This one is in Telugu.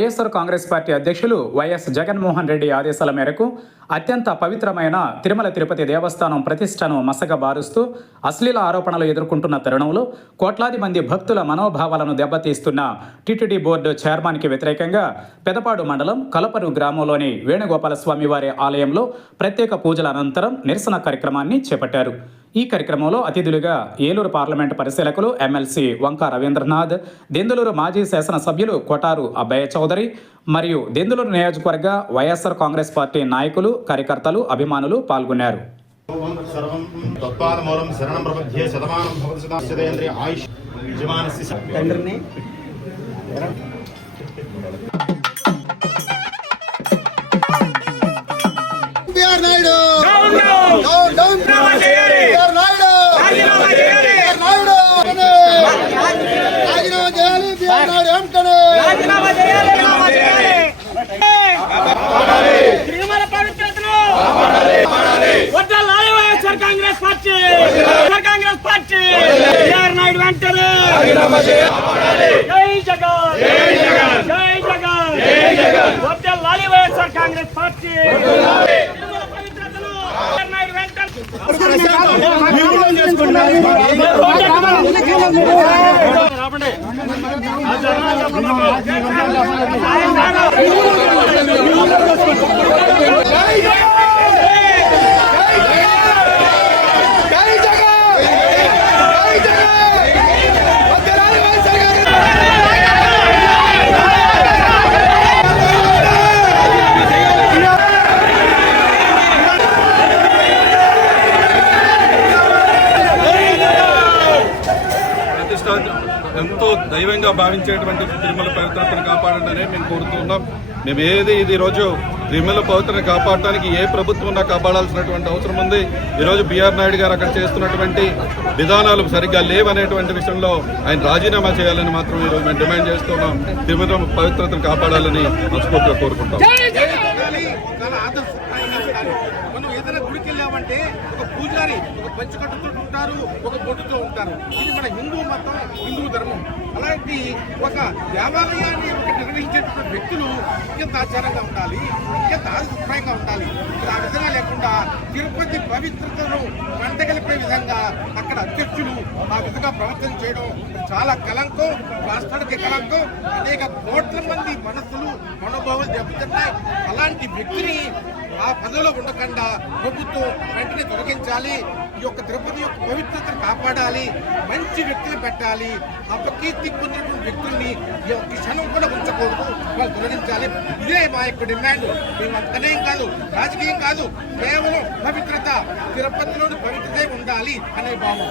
వైఎస్ఆర్ కాంగ్రెస్ పార్టీ అధ్యక్షులు వైఎస్ జగన్మోహన్ రెడ్డి ఆదేశాల మేరకు అత్యంత పవిత్రమైన తిరుమల తిరుపతి దేవస్థానం ప్రతిష్టను మసకబారుస్తూ అశ్లీల ఆరోపణలు ఎదుర్కొంటున్న తరుణంలో కోట్లాది మంది భక్తుల మనోభావాలను దెబ్బతీస్తున్న టీటీడీ బోర్డు చైర్మన్కి వ్యతిరేకంగా పెదపాడు మండలం కలపరు గ్రామంలోని వేణుగోపాలస్వామి వారి ఆలయంలో ప్రత్యేక పూజల అనంతరం నిరసన కార్యక్రమాన్ని చేపట్టారు. ఈ కార్యక్రమంలో అతిథులుగా ఏలూరు పార్లమెంటు పరిశీలకులు ఎమ్మెల్సీ వంక రవీంద్రనాథ్, దెందులూరు మాజీ శాసనసభ్యులు కొటారు అబ్బయ్య చౌదరి మరియు దెందులూరు నియోజకవర్గ వైఎస్ఆర్ కాంగ్రెస్ పార్టీ నాయకులు, కార్యకర్తలు, అభిమానులు పాల్గొన్నారు. కాంగ్రెస్ పార్టీ నాయుడు వెంటనే జై జగన్ జై జగన్ వద్ద లాలి వైఎస్ఆర్ కాంగ్రెస్ పార్టీ నాయుడు ఎంతో దైవంగా భావించేటువంటి తిరుమల పవిత్రతను కాపాడాలని మేము కోరుతున్నాం. మేము ఇది రోజు తిరుమల పవిత్రను కాపాడటానికి ఏ ప్రభుత్వం ఉన్నా కాపాడాల్సినటువంటి అవసరం ఉంది. ఈరోజు బిఆర్ నాయుడు గారు అక్కడ చేస్తున్నటువంటి విధానాలు సరిగ్గా లేవనేటువంటి విషయంలో ఆయన రాజీనామా చేయాలని మాత్రం ఈరోజు మేము డిమాండ్ చేస్తున్నాం. తిరుమల పవిత్రతను కాపాడాలని మనస్ఫూర్తిగా కోరుకుంటాం. మనం ఏదైనా గుడికి వెళ్ళామంటే ఒక పూజారి ఒక పంచకట్టుతో ఉంటారు, ఒక బొట్టుతో ఉంటారు. ఇది మన హిందూ మతం, హిందూ ధర్మం. అలాంటి ఒక దేవాలయాన్ని నిర్వహించేటువంటి వ్యక్తులు ఇంకెంత ఆచారంగా ఉండాలి, ఇంకెంత ఆదర్శప్రాయంగా ఉండాలి. ఆ విధంగా లేకుండా తిరుపతి పవిత్రతను మంటగలిపే విధంగా అక్కడ అధ్యక్షులు ఆ విధంగా ప్రవర్తన చేయడం చాలా కలంకం, రాష్ట్రానికి కలంకం. అనేక కోట్ల మంది మనస్సులు, మనోభావాలు దెబ్బతిన్నాయి. అలాంటి వ్యక్తిని ఆ పదవిలో ఉండకుండా ప్రభుత్వం వెంటనే తొలగించాలి. ఈ యొక్క తిరుపతి యొక్క పవిత్రతను కాపాడాలి, మంచి వ్యక్తులు పెట్టాలి. అపకీర్తి పొందినటువంటి వ్యక్తుల్ని ఈ ఒక్క క్షణం కూడా ఉంచకూడదు, వాళ్ళు తొలగించాలి. ఇదే మా యొక్క డిమాండ్. మేము అంతనేం కాదు, రాజకీయం కాదు, కేవలం పవిత్రత, తిరుపతిలోని పవిత్రతే ఉండాలి అనే భావం.